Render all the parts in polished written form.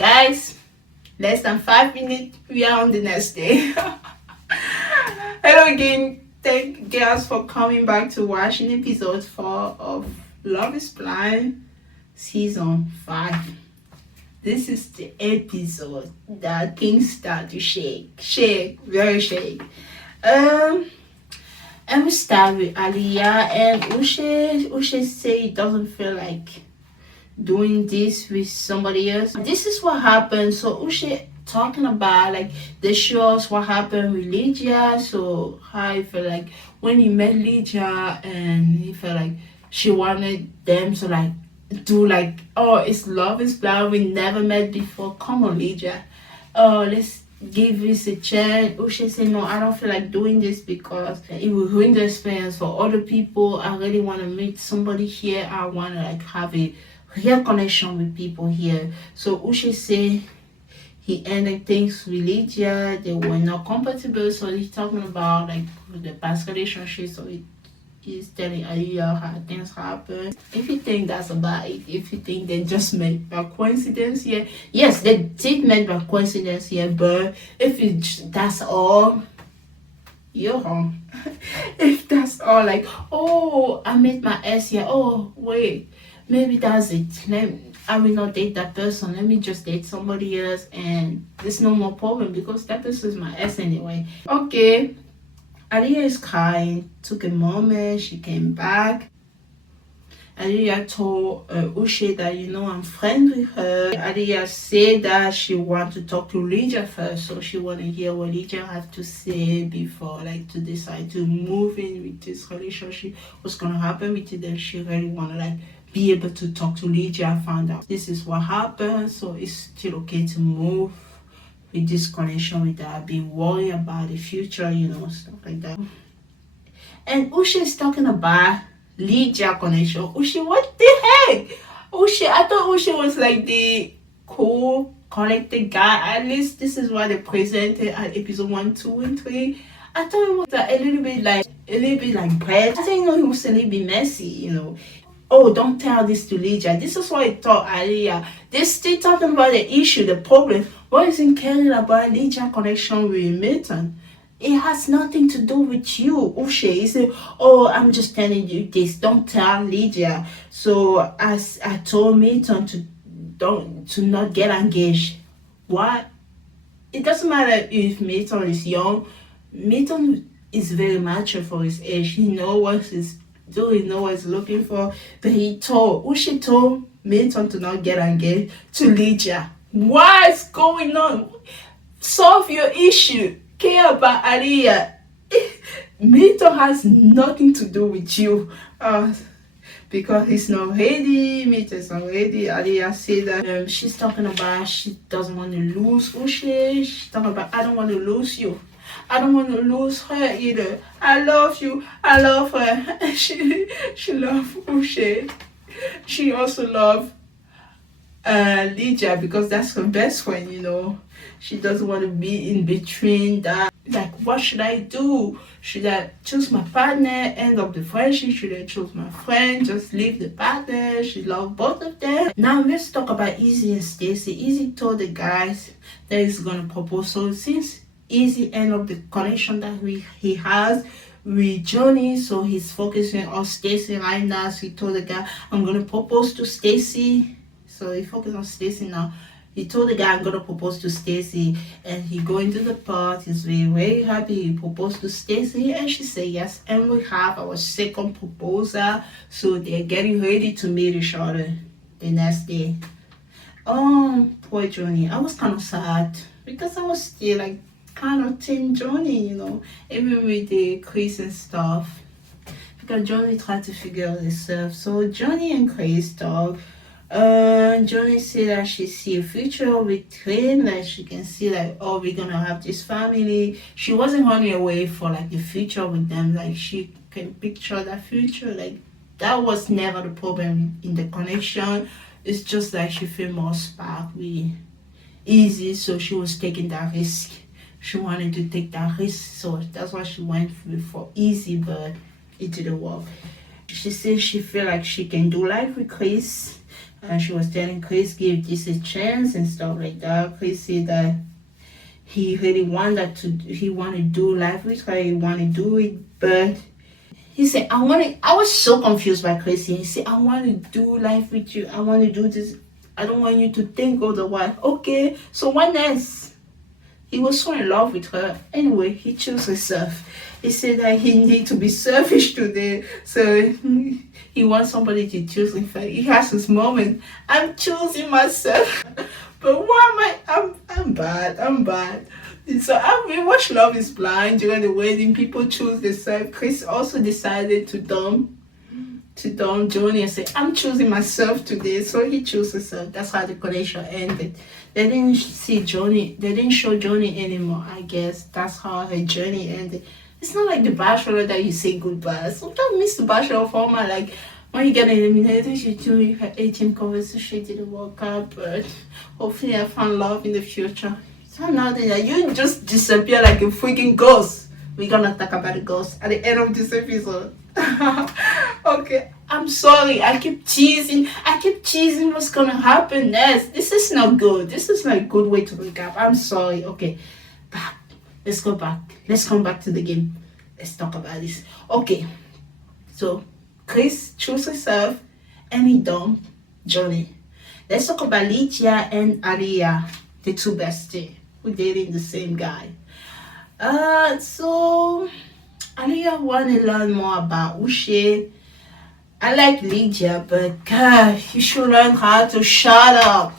Guys, less than 5 minutes, we are on the next day. Hello again. Thank you girls for coming back to watching episode 4 of Love is Blind season 5. This is the episode that things start to shake, very shake. And we start with Aliyah and Ushe say he doesn't feel like doing this with somebody else. This is what happened. So Ushe talking about like the shows what happened with Lydia. So how he felt like when he met Lydia and he felt like she wanted them to like do like, oh, it's Love is Blind, we never met before, come on Lydia, oh, let's give this a chance. Ushe said no, I don't feel like doing this because it will ruin the experience for other people. I really want to meet somebody here. I want to like have a real connection with people here. So Ushe said he ended things with Lydia, they were not compatible. So he's talking about like the past relationship. So he's telling Aliyah how things happen. If you think that's about it, if you think they just met by coincidence here, yes, they did meet by coincidence here, but if that's all, you're wrong. If that's all, like, oh, I met my ex here, oh, wait, maybe that's it. I will not date that person. Let me just date somebody else, and there's no more problem because that person is my ex anyway. Okay. Aliyah is crying, took a moment, she came back. Aliyah told Ushe that, I'm friends with her. Aliyah said that she want to talk to Lydia first, so she want to hear what Lydia have to say before, like, to decide to move in with this relationship. What's gonna happen with it? Then she really want to, like, be able to talk to Lydia, find out this is what happened, so it's still okay to move with this connection without being worried about the future, stuff like that. And Ushe is talking about Lydia connection. Ushe, what the heck? Ushe, I thought Ushe was like the cool, collected guy. At least this is what they presented at episode 1, 2, and 3. I thought it was a little bit like Brett. I didn't know he was a little bit messy, Oh, don't tell this to Lydia. This is what I thought Aliyah. They're still talking about the issue, the problem. What isn't caring about Lydia connection with Milton? It has nothing to do with you, Ushe. He said, oh, I'm just telling you this. Don't tell Lydia. So as I told Milton to not get engaged. What? It doesn't matter if Milton is young. Milton is very mature for his age. He knows what he's doing, know what he's looking for, but Ushe told Milton to not get engaged to Lydia. What's going on? Solve your issue. Care about Aliyah. Milton has nothing to do with you. Because he's not ready, Milton's not ready. Aliyah said that she's talking about she doesn't want to lose Ushe. She's talking about I don't want to lose you. I don't want to lose her either. I love you. I love her. She loves Ushe. She also loves Lydia because that's her best friend, She doesn't want to be in between that. Like, what should I do? Should I choose my partner, end up the friendship? Should I choose my friend, just leave the partner? She loves both of them. Now let's talk about Izzy and Stacy. Izzy told the guys that he's gonna propose. So since Izzy end up the connection that he has with Johnny, so he's focusing on Stacy right now. So he told the guy, I'm gonna propose to Stacy. So he focused on Stacy now. He told the guy, I'm gonna propose to Stacy, and he going to the park. He's very, very happy. He proposed to Stacy, and she said yes. And we have our second proposal. So they're getting ready to meet each other the next day. Oh, poor Johnny. I was kind of sad because I was still like kind of team Johnny, even with the Chris and stuff, because Johnny tried to figure out himself. So Johnny and Chris talk. Johnny said that she see a future with him, like she can see like, oh, we're gonna have this family. She wasn't running away for like the future with them, like she can picture that future. Like that was never the problem in the connection. It's just like she feel more spark with Izzy, so she was taking that risk. She wanted to take that risk, so that's why she went for Izzy, but it didn't work. She says she feel like she can do life with Chris And she was telling Chris give this a chance and stuff like that. Chris said that he really want to do life with her, he want to do it, but he said, I was so confused by Chris. He said, I want to do life with you, I want to do this, I don't want you to think otherwise. Okay, so what next? He was so in love with her. Anyway, he chose himself. He said that he need to be selfish today, so he wants somebody to choose him. He has his moment. I'm choosing myself. But why am I'm bad. I'm bad. So we watched Love Is Blind during the wedding. People choose themselves. Chris also decided to dump Johnny and say, I'm choosing myself today. So he chose himself. That's how the connection ended. They didn't see Johnny. They didn't show Johnny anymore. I guess that's how her journey ended. It's not like The Bachelor that you say goodbye. Sometimes miss The Bachelor format. Like when you get eliminated, you do your 18 conversation, didn't work out, but hopefully I found love in the future. So now that you just disappear like a freaking ghost. We're gonna talk about the ghost at the end of this episode. Okay, I'm sorry. I keep teasing what's gonna happen next. This is not good. This is not a good way to recap. I'm sorry. Okay, back. Let's go back. Let's come back to the game. Let's talk about this. Okay, so Chris chose herself and he dumped Johnny. Let's talk about Lydia and Aliyah, the two besties who dating the same guy. So Aliyah want to learn more about Uche. I like Lydia, but God, you should learn how to shut up.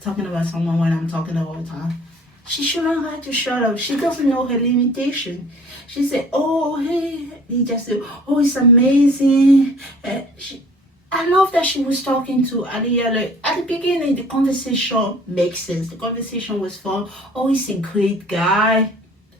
Talking about someone when I'm talking all the time. She should learn how to shut up. She doesn't know her limitation. She said, oh, hey. Lydia said, oh, it's amazing. I love that she was talking to Aliyah. Like, at the beginning, the conversation makes sense. The conversation was fun. Oh, he's a great guy.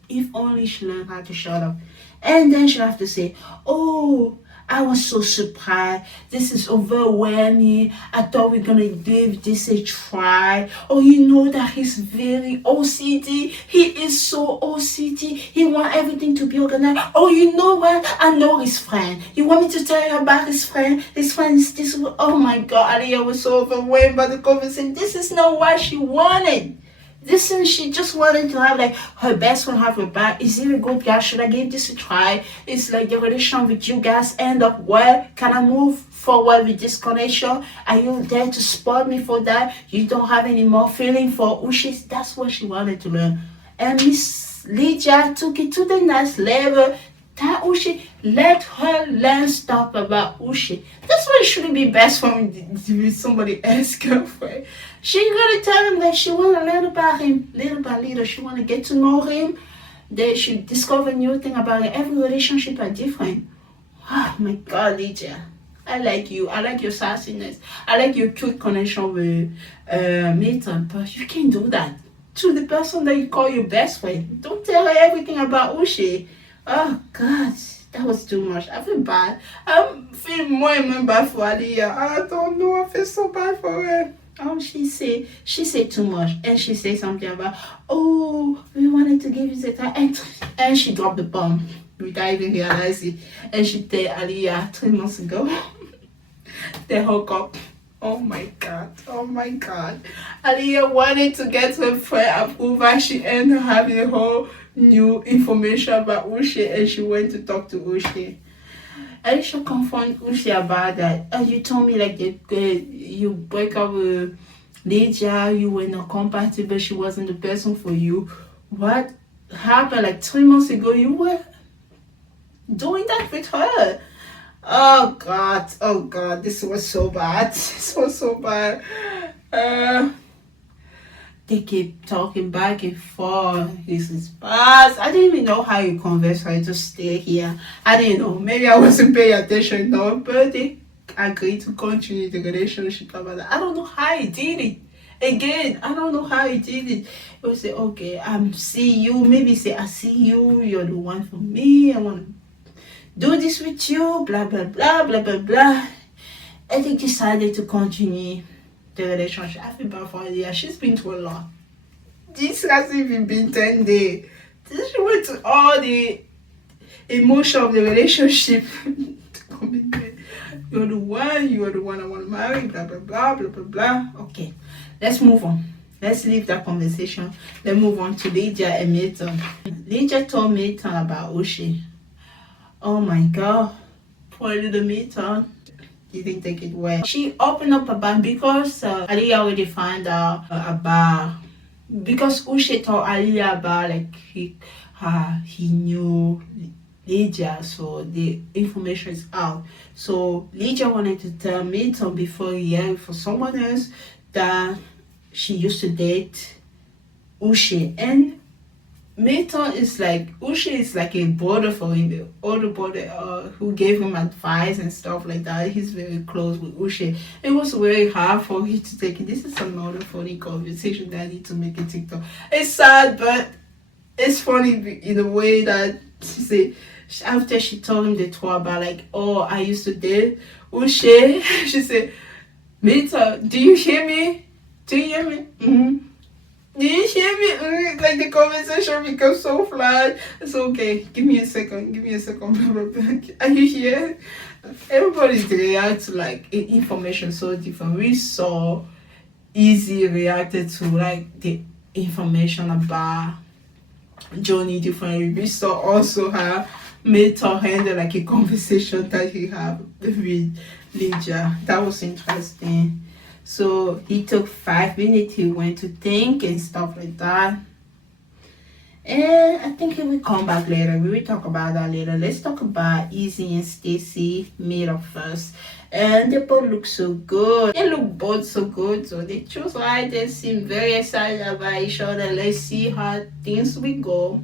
If only she learned how to shut up. And then she'll have to say, oh, I was so surprised. This is overwhelming. I thought we are going to give this a try. Oh, you know that he's very OCD. He is so OCD. He wants everything to be organized. Oh, you know what? I know his friend. You want me to tell you about his friend? His friend is this. Oh my God, Aliyah was so overwhelmed by the conversation. This is not what she wanted. Listen, she just wanted to have like her best friend have her back. Is it a good guy? Should I give this a try? It's like the relation with you guys end up well. Can I move forward with this connection? Are you there to support me for that? You don't have any more feeling for Uche? That's what she wanted to learn. And Miss Lydia took it to the next level. That Uche, let her learn stuff about Uche. That's why it shouldn't be best friend with somebody else's girlfriend. She gotta tell him that she wanna learn about him, little by little. She wanna get to know him. They should discover new thing about him. Every relationship are different. Oh my God, Lydia, I like you. I like your sassiness. I like your cute connection with Nathan, but you can't do that to the person that you call your best friend. Don't tell her everything about Uche. Oh God, that was too much. I feel bad. I'm feeling more and more bad for Aliyah. I don't know. I feel so bad for her. She said too much, and she said something about, oh, we wanted to give you the time, and she dropped the bomb without even realizing. And she told Aliyah 3 months ago, they hook up. Oh my God. Aliyah wanted to get her friend approval. She ended up having a whole new information about Uche, and she went to talk to Uche. I should confront Uche about that. You told me like you break up with Lydia, you were not compatible, she wasn't the person for you. What happened? Like 3 months ago, you were doing that with her. Oh God, this was so bad. They keep talking back and forth. This is fast. I didn't even know how you convince her to stay here. I didn't know. Maybe I wasn't paying attention now, but they agreed to continue the relationship. I don't know how he did it. Again, I don't know how he did it. He would say, okay, see you. Maybe say, I see you. You're the one for me. I want to do this with you. Blah, blah, blah, blah, blah, blah. And they decided to continue the relationship. I feel bad for Aliyah. She's been through a lot. This hasn't even been 10 days. She went to all the emotion of the relationship to come in there. You're the one I want to marry, blah, blah, blah, blah, blah, blah. Okay, let's move on. Let's leave that conversation. Let's move on to Lydia and Milton. Lydia told Milton about Uche. Oh my God, poor little Milton. Didn't take it well. She opened up about because Ali already found out about because Uche told Ali about like he knew Lydia, so the information is out. So Lydia wanted to tell Milton before he heard for someone else that she used to date Uche, and Milton is like Uche is like a brother for him, the older brother who gave him advice and stuff like that. He's very close with Uche. It was very hard for him to take it. This is another funny conversation that I need to make a TikTok. It's sad, but it's funny in a way that she said after she told him the truth about like, oh, I used to date Uche. She said, Milton, do you hear me? Do you hear me? Mm-hmm. Do you hear me? Like the conversation becomes so flat. It's okay. Give me a second. Are you here? Everybody's react to like information so different. We saw Easy reacted to like the information about Johnny differently. We saw also how Milton handled like a conversation that he had with Lydia. That was interesting. So he took 5 minutes, he went to think and stuff like that. And I think he will come back later. We will talk about that later. Let's talk about Easy and Stacy meet up first. And they both look so good. They look both so good. So they chose right. They seem very excited about each other. Let's see how things will go.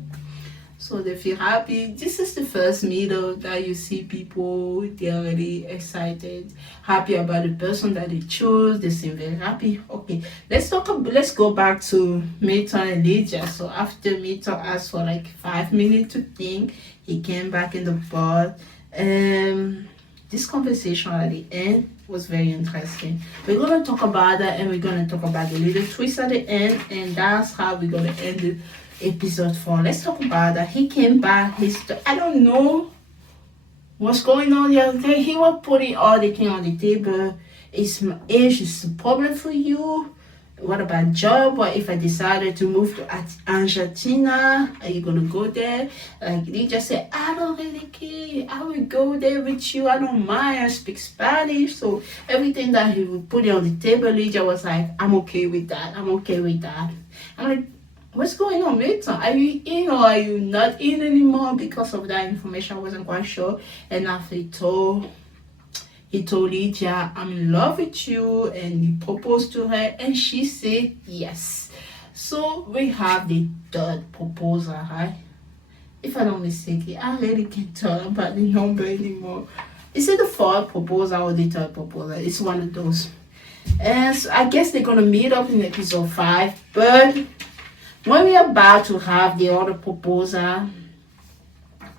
So they feel happy. This is the first meetup that you see people, they're really excited, happy about the person that they chose. They seem very happy. Okay, let's go back to Milton and Lydia. So after Milton asked for like 5 minutes to think, he came back in the bar. This conversation at the end was very interesting. We're gonna talk about that, and we're gonna talk about the little twist at the end, and that's how we're gonna end it. Episode 4. Let's talk about that. He came back. I don't know what's going on the other day. He was putting all the things on the table. Is my age is a problem for you? What about job? What if I decided to move to Argentina? Are you gonna go there? Like they just said, I don't really care. I will go there with you. I don't mind. I speak Spanish. So everything that he would put on the table, Lydia was like, I'm okay with that. I'm like, what's going on, Milton? Are you in or are you not in anymore? Because of that information, I wasn't quite sure. And after he told Lydia, I'm in love with you, and he proposed to her, and she said yes. So we have the third proposal, right? If I don't mistake it, I really can't tell about the number anymore. Is it the fourth proposal or the third proposal? It's one of those. And so I guess they're gonna meet up in episode 5, but when we're about to have the other proposal,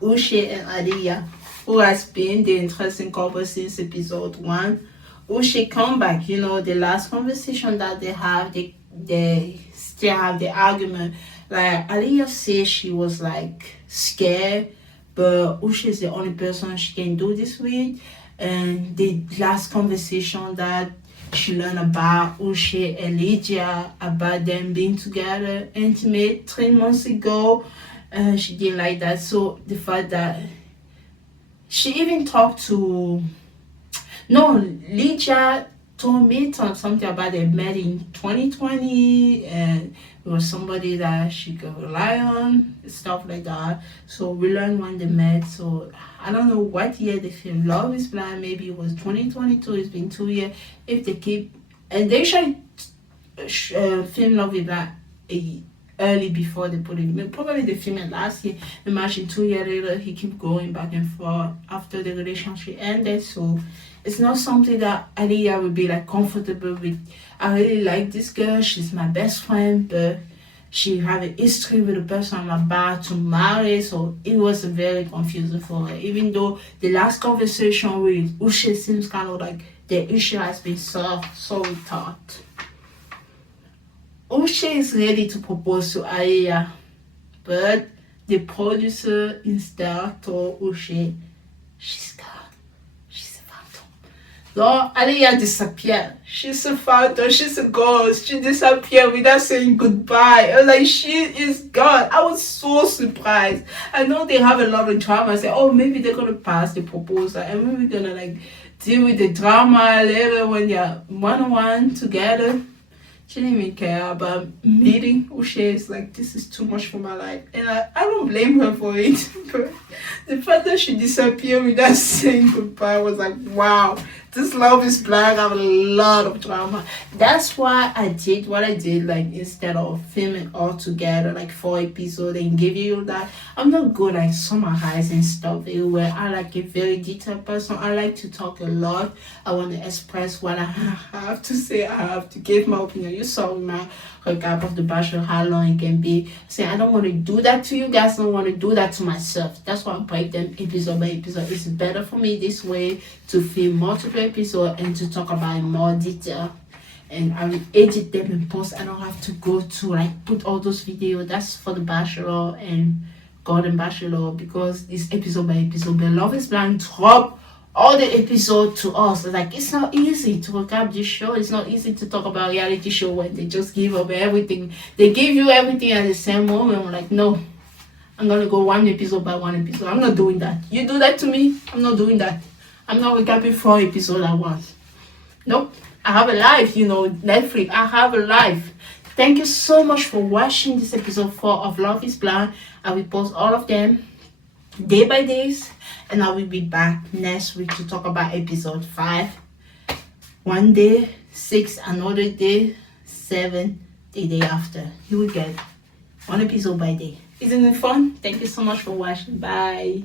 Uche and Adia, who has been the interesting couple since episode 1, Uche come back. You know, the last conversation that they have, they still have the argument. Like, Alia said she was like scared, but Uche is the only person she can do this with. And the last conversation that she learned about Uche and Lydia, about them being together, intimate 3 months ago. She didn't like that. So the fact that she even talked to... No, Lydia told me something about they met in 2020 and it was somebody that she could rely on, stuff like that. So we learned when they met. So I don't know what year the film Love is Blind, maybe it was 2022. It's been 2 years. If they keep, and they should film Love is Blind early before they put it. Probably they filmed it last year. Imagine 2 years later he keep going back and forth after the relationship ended. So it's not something that Aliyah would be like comfortable with. I really like this girl, she's my best friend, but she have a history with the person I'm about to marry. So it was very confusing for her. Even though the last conversation with Uche seems kind of like the issue has been solved, so we thought. Uche is ready to propose to Aliyah, but the producer instead told Uche she's gone. She's a phantom. So Aliyah disappeared. She's a phantom. She's a ghost. She disappeared without saying goodbye. I was like, she is gone. I was so surprised. I know they have a lot of drama. I said, oh, maybe they're gonna pass the proposal, and maybe we're gonna like deal with the drama later when they're one on one together. She didn't even care about meeting O'Shea. It's like, this is too much for my life. And I don't blame her for it. But the fact that she disappeared without saying goodbye was like, wow, this Love is Blind have a lot of drama. That's why I did what I did. Like, instead of filming all together, like 4 episodes and give you that, I'm not good at summarizing stuff everywhere. I like a very detailed person. I like to talk a lot. I want to express what I have to say. I have to give my opinion. You saw my recap of The Bachelor, how long it can be. Say, I don't want to do that to you guys. I don't want to do that to myself. That's why I break them episode by episode. It's better for me this way to film multiple episodes and to talk about in more detail. And I will edit them in post. I don't have to go to like put all those videos. That's for The Bachelor and Golden Bachelor, because it's episode by episode. But Love is Blind drop all the episode to us. Like, it's not easy to recap this show. It's not easy to talk about reality show when they just give up everything. They give you everything at the same moment. I'm like, no, I'm gonna go one episode by one episode. I'm not doing that. You do that to me, I'm not doing that. I'm not recapping 4 episodes at once. Nope. I have a life, Netflix. I have a life. Thank you so much for watching this episode 4 of Love is Blind. I will post all of them day by days, and I will be back next week to talk about episode 5. One day, 6 another day, 7 the day after. You will get one episode by day. Isn't it fun? Thank you so much for watching. Bye.